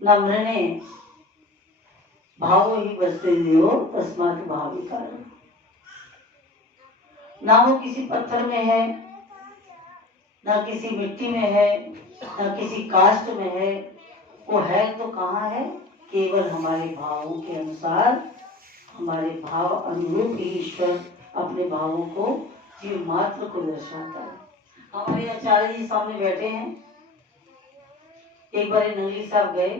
नम्रने भावो ही वस्तुन्यो तस्मात् भावी कारण। ना वो किसी पत्थर में है, ना किसी मिट्टी में है, ना किसी काष्ठ में है, वो है तो कहाँ है? केवल हमारे भावों के अनुसार, हमारे भाव अनुरूप ही ईश्वर अपने भावों को जीव मात्र को दर्शाता है। हमारे आचार्य जी सामने बैठे हैं। एक बार नंगली साहब गए,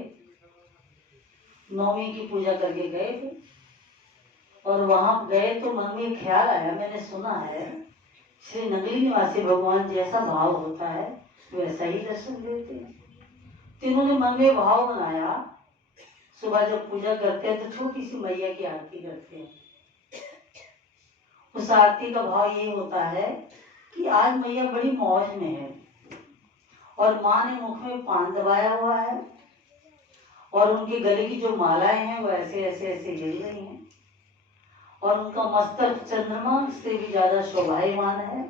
नौमी की पूजा करके गए थे, और वहां गए तो मन में ख्याल आया, मैंने सुना है श्री नगली निवासी भगवान जैसा भाव होता है वैसा ही दर्शन देते हैं। तो इन्होंने मन में भाव बनाया, सुबह जब पूजा करते हैं तो छोटी सी मैया की आरती करते हैं। उस आरती का भाव ये होता है कि आज मैया बड़ी मौज में है और माँ ने मुख में पान दबाया हुआ है और उनके गले की जो मालाएं हैं वो ऐसे ऐसे ऐसे हिल रही हैं और उनका मस्तक चंद्रमा से भी ज्यादा शोभायमान है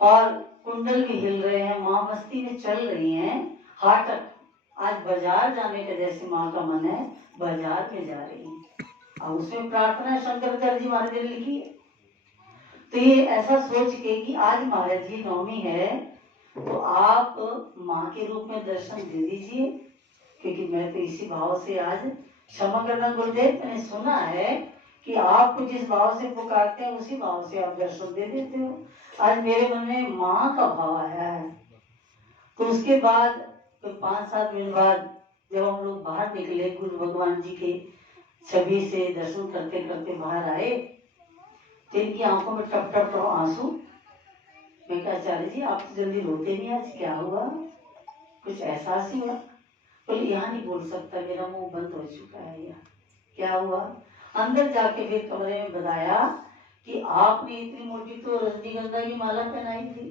और कुंडल भी हिल रहे हैं। माँ मस्ती में चल रही हैं। हाटक आज बाजार जाने का जैसे माँ का मन है, बाजार में जा रही है और उसमें प्रार्थना शंकराचार्य जी महाराज ने लिखी है। तो ये ऐसा सोच के कि आज महाराज जी नवमी है तो आप माँ के रूप में दर्शन दे दीजिए, क्योंकि मैं तो इसी भाव से आज, क्षमा करना गुरुदेव, मैंने सुना है कि आपको जिस भाव से पुकारते हैं उसी भाव से आप दर्शन दे देते हो। आज मेरे मन में माँ का भाव आया है। तो उसके बाद तो 5-7 मिनट बाद जब हम लोग बाहर निकले, गुरु भगवान जी के छवि से दर्शन करते करते बाहर आए, तो इनकी आंखों में टप टप आंसू। मैं कहा आचार्य जी आप तो जल्दी रोते नहीं, आज क्या हुआ? कुछ एहसास ही हुआ? बोले यहाँ नहीं बोल सकता, मेरा मुंह बंद हो चुका है। यहाँ क्या हुआ? अंदर जाके फिर कमरे में बताया कि आपने इतनी मोटी तो रजनीगंधा की माला पहनाई थी,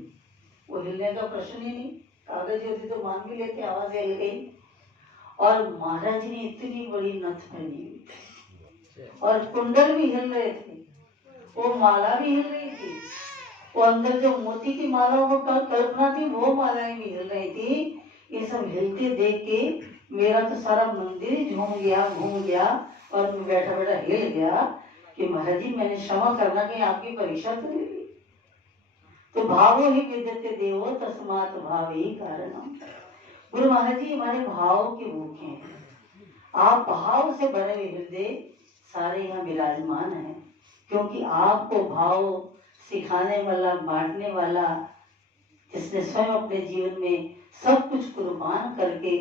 वो हिलने का प्रश्न ही नहीं, कागज होती तो मान भी लेते, आवाज हिल गई। और महाराज जी ने इतनी बड़ी नथ पहनी हुई थी और कुंडल भी हिल रहे थे, वो माला भी हिल रही थी, वो अंदर जो मोती की माला वो कल्पना थी वो मालाएं भी हिल रही थी। ये सब हिलते देख के मेरा तो सारा मंदिर घूम गया और मैं बैठा बैठा हिल गया कि महाराज जी मैंने क्षमा करना, कहीं आपकी परीक्षा तो नहीं ली। तो भावो ही विद्यते देवो तस्मात् भावी कारणम। गुरु महाराज जी हमारे भाव के भूखे हैं। आप भाव से भरे हुए हृदय सारे यहाँ विराजमान हैं, क्योंकि आपको भाव सिखाने वाला, बांटने वाला, जिसने स्वयं अपने जीवन में सब कुछ कुर्बान करके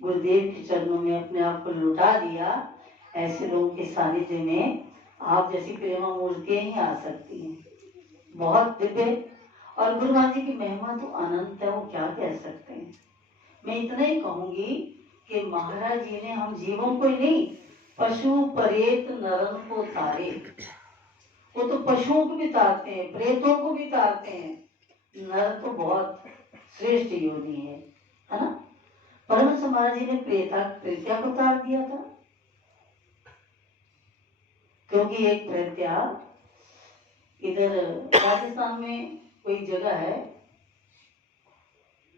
गुरुदेव के चरणों में अपने आप को लुटा दिया, ऐसे लोगों के सानिध्य में आप जैसी प्रेमा मूर्तियां ही आ सकती हैं। बहुत दिव्य। और गुरु महाराज जी की महिमा तो अनंत है, वो क्या कह सकते हैं। मैं इतना ही कहूंगी कि महाराज जी ने हम जीवों को ही नहीं, पशु परेत नरन को तारे। वो तो पशुओं को भी तारते हैं, प्रेतों को भी तारते हैं। नर तो बहुत श्रेष्ठ योनि है ना। परमहंस महाराज जी ने प्रेत्या को तार दिया था, क्योंकि एक प्रेत्या इधर राजस्थान में कोई जगह है,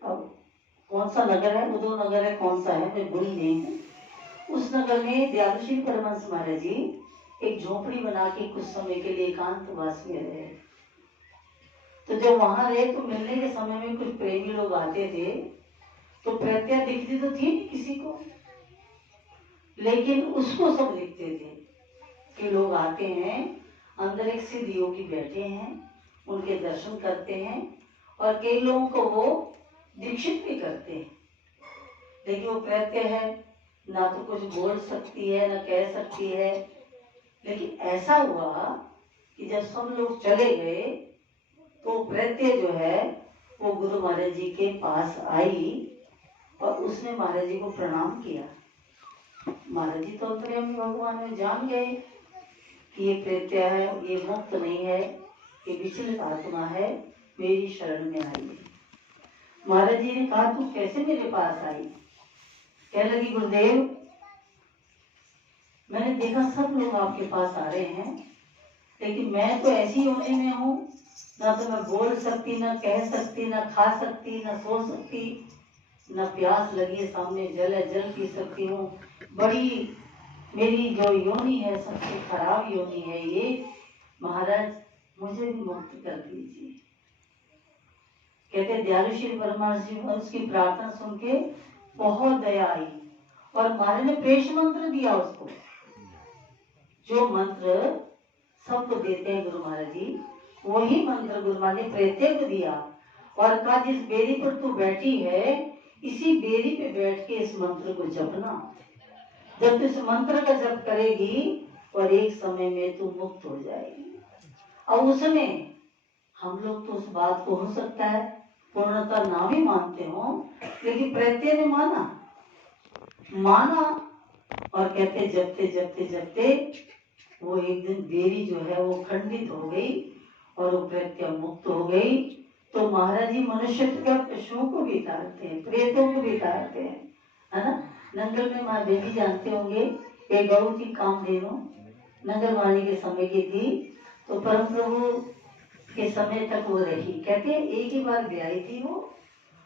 अब कौन सा नगर है, उदो नगर है, कौन सा है मैं भूल गई हूँ। उस नगर में दयालुश्री परमहंस महाराज जी एक झोपड़ी बना के कुछ समय के लिए एकांतवास में रहे। तो जब वहां रहे तो मिलने के समय में कुछ प्रेमी लोग आते थे, तो प्रत्या दिखती तो थी नहीं किसी को, लेकिन उसको सब लिखते थे कि लोग आते हैं, अंदर एक सिद्ध योगी बैठे हैं, उनके दर्शन करते हैं और कई लोगों को वो दीक्षित भी करते हैं। लेकिन वो प्रत्य है, ना तो कुछ बोल सकती है ना कह सकती है। लेकिन ऐसा हुआ कि जब सब लोग चले गए तो प्रत्य जो है वो गुरु महाराज जी के पास आई और उसने महाराज जी को प्रणाम किया। महाराज जी तो अंतर्यामी भगवान में जान गए कि ये प्रेत्या है, ये मुक्त नहीं है, ये विचलित आत्मा है, मेरी शरण में आई है। महाराज जी ने कहा तू कैसे मेरे पास आई? कहने लगी गुरुदेव मैंने देखा सब लोग आपके पास आ रहे हैं, लेकिन मैं तो ऐसी योनि में हूँ, ना तो मैं बोल सकती, ना कह सकती, ना खा सकती, ना सो सकती, न प्यास लगी है, सामने जल है, जल पी सकती हूँ, बड़ी मेरी जो योनि है सबसे खराब योनि है ये, महाराज मुझे भी मुक्त कर दीजिए। कहते दयालु श्री परमात्मा जी उसकी प्रार्थना सुन के बहुत दया आई और महाराज ने प्रेष मंत्र दिया उसको, जो मंत्र सबको देते हैं गुरु महाराज जी, वही मंत्र गुरु महाराज ने प्रेत्य को दिया और कहा जिस बेरी पर तू बैठी है इसी बेरी पे बैठ के इस मंत्र को जपना। जब तू इस मंत्र का जप करेगी और एक समय में तू मुक्त हो जाएगी। और उसमें हम लोग तो उस बात को हो सकता है पूर्णता ना भी मानते हो, लेकिन प्रत्यय ने माना और कहते जपते जपते जपते वो एक दिन बेरी जो है वो खंडित हो गई और वो प्रत्यय मुक्त हो गई। तो महाराज जी मनुष्य का पशुओं को भी तारते हैं, प्रेतों को भी तारते हैं, है ना। नंगल में माँ बेटी जानते होंगे, एक गौ थी कामधेनु, नंगल वाणी के समय की थी, तो परम प्रभु के समय तक वो रही। कहते एक ही बार ब्याही थी वो,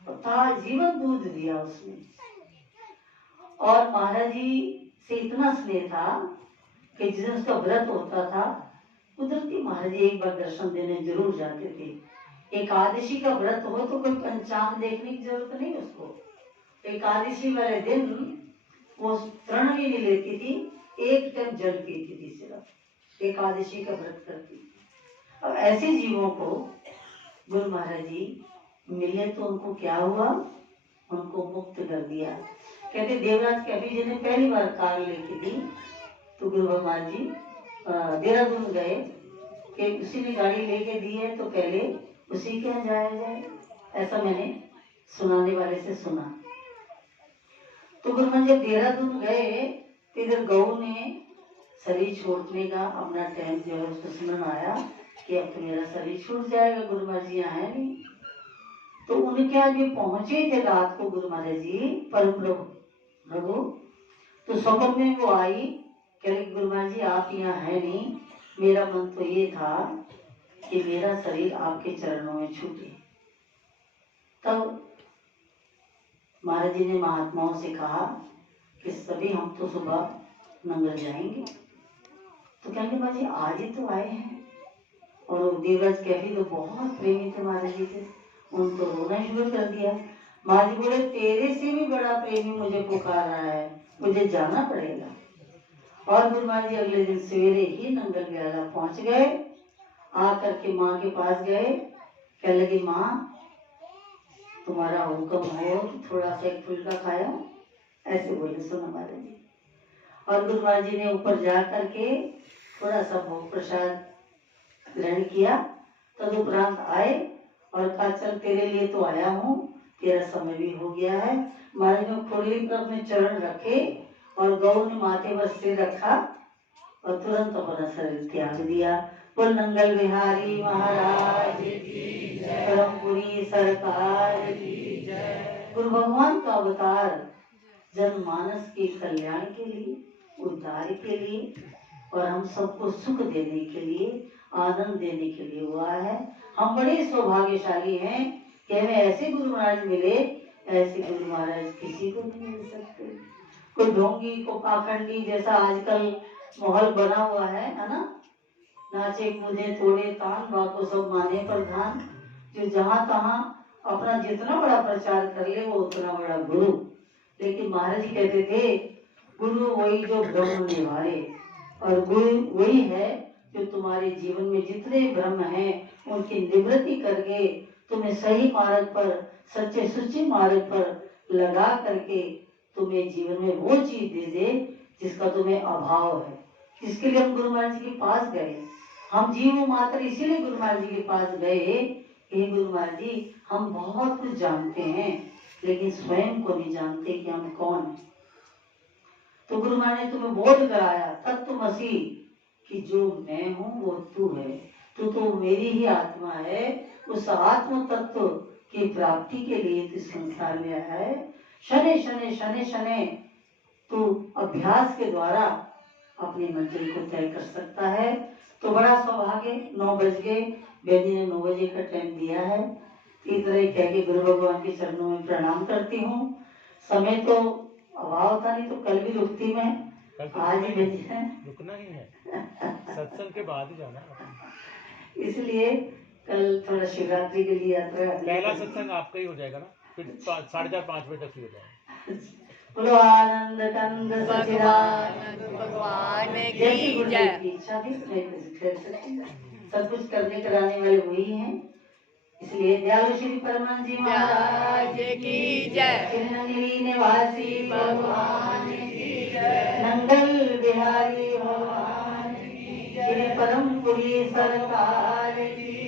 था जीवन दूध दिया उसने। और महाराज जी से इतना स्नेह था कि जिस दिन उसका व्रत होता था कुदरती महाराज जी एक बार दर्शन देने जरूर जाते थे। एकादशी का व्रत हो तो कोई पंचांग देखने की जरूरत नहीं उसको, एकादशी वाले दिन वो तृण भी नहीं लेती थी, एक टाइम जल पीती थी, सिर्फ एकादशी का व्रत करती थी। अब ऐसे जीवों को गुरु महाराज जी मिले तो उनको क्या हुआ, उनको मुक्त कर दिया। कहते देवराज कवि जी ने पहली बार कार लेके दी तो गुरु भगवान जी देहरादून गए कि उसी ने गाड़ी लेके दी है तो पहले उसी के यहाँ जाया जाए, ऐसा मैंने सुनाने वाले से सुना। तो गुरु महाराज जब देहरादून गए तो इधर गौ ने शरीर छोड़ने का अपना टाइम जो है उसको स्मरण आया कि अब तो मेरा शरीर छूट जाएगा, गुरु महाराज जी आए नहीं। तो उनके यहाँ जो पहुंचे थे रात को गुरु महाराज जी परम प्रभु, तो स्वप्न में वो आई, कह रही गुरु महाराज जी आप यहाँ है नहीं, मेरा मन तो ये था कि मेरा शरीर आपके चरणों में छूटे। तब महाराज जी ने महात्माओं से कहा कि सभी हम तो सुबह नंगल जाएंगे, तो कहेंगे महाराज जी आज ही तो आए हैं। और देवराज कैफी तो बहुत प्रेमी थे महाराज जी से, उन तो रोना शुरू कर दिया। महाराज जी बोले तेरे से भी बड़ा प्रेमी मुझे पुकार रहा है, मुझे जाना पड़ेगा। और गुरु महाराज जी अगले दिन सवेरे ही नंगल विराला पहुंच गए, आकर के माँ के पास गए, कह लगी माँ तुम्हारा हुक्म हो कि थोड़ा सा एक फुल्का खाया, ऐसे बोले सुनो महाराज जी। और गुरु महाराज जी ने ऊपर जा करके थोड़ा सा भोग प्रसाद ग्रहण किया, तदुपरांत आए और कहा चल तेरे लिए तो आया हूँ, तेरा समय भी हो गया है। महाराज ने खुरली पर अपने चरण रखे और गौ ने माथे पर सिर रखा और तुरंत अपना शरीर त्याग दिया। बोल नंगल बिहारी महाराज की जय, परमपुरी सरकार की जय। गुरु भगवान का अवतार जनमानस के कल्याण के लिए, उद्धार के लिए और हम सबको सुख देने के लिए, आनंद देने के लिए हुआ है। हम बड़े सौभाग्यशाली हैं कि हमें ऐसे गुरु महाराज मिले, ऐसे गुरु महाराज किसी को नहीं मिल सकते। कोई ढोंगी को पाखंडी जैसा आजकल माहौल बना हुआ है ना, नाचे कूदे तोड़े तान बाको सब माने प्रधान, जो जहां तहां अपना जितना बड़ा प्रचार कर ले वो उतना बड़ा गुरु। लेकिन महाराज जी कहते थे गुरु वही जो ब्रह्म निवारे, और गुरु वही है जो तुम्हारे जीवन में जितने भ्रम हैं उनकी निवृत्ति करके तुम्हें सही मार्ग पर, सच्चे सुच्चे मार्ग पर लगा करके तुम्हें जीवन में वो चीज दे दे जिसका तुम्हें अभाव है। इसके लिए हम गुरु महाराज जी के पास गए, हम जीव मात्र इसीलिए गुरु महाराज जी के पास गए। हे गुरु महाराज जी हम बहुत कुछ जानते हैं लेकिन स्वयं को नहीं जानते कि हम कौन हैं। तो गुरु महाराज ने तुम्हें बोध कराया तत्वमसि कि जो मैं हूँ वो तू है, तू तो मेरी ही आत्मा है। उस आत्म तत्व की प्राप्ति के लिए तू संसार में आया है। शने शने शने शने तू अभ्यास के द्वारा अपनी मंजिल को तय कर सकता है। तो बड़ा सौभाग्य, 9 बज गए, बेदी ने 9 बजे का टाइम दिया है, इतना ही कह के गुरु भगवान के चरणों में प्रणाम करती हूँ। समय तो अभाव था, नहीं तो कल भी रुकती मैं, आज ही भेजे रुकना ही है, सत्संग के बाद ही जाना है। इसलिए कल थोड़ा शिवरात्रि के लिए यात्रा पहला सत्संग आपका ही हो जाएगा ना, फिर 4:30-5 बजे तक ही हो जाएगा। बोलो आनंद कंद भगवान भगवान जैसी की गुरुदेव जय। की इच्छा थी सब कुछ करने कराने वाले वही हैं। इसलिए दयालु श्री परमान जी महाराज की जय। श्री निवासी भगवान की जय। नंगल बिहारी भगवान श्री परम पुरी सरकार की